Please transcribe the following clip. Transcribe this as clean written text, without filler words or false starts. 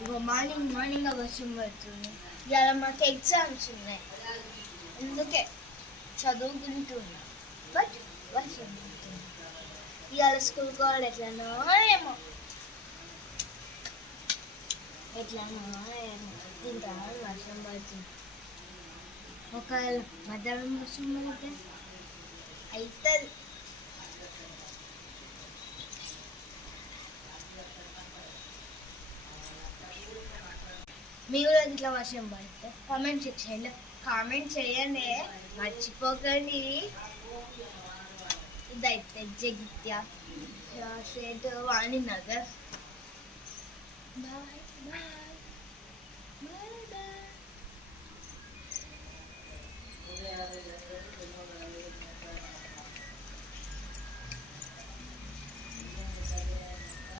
ఇగో morning morning వర్షం పడుతుంది. ఇవాళ మాకు ఎగ్జామ్స్ ఉన్నాయి, అందుకే చదువుకుంటున్నా. బట్ వర్షం పడుతుంది. ఇవాళ స్కూల్ కావాలి ఎట్లనో ఏమో ఇంకా వర్షం పడుతుంది. ఒకవేళ మధ్యాహ్నం వర్షం పడితే అవుతుంది. మీ కూడా ఇట్లా వర్షం పడితే కామెంట్ సెక్షన్లో కామెంట్ చేయండి, మర్చిపోకండి. ఇదైతే Jagtial state Vaninagar. Bye bye bye bye.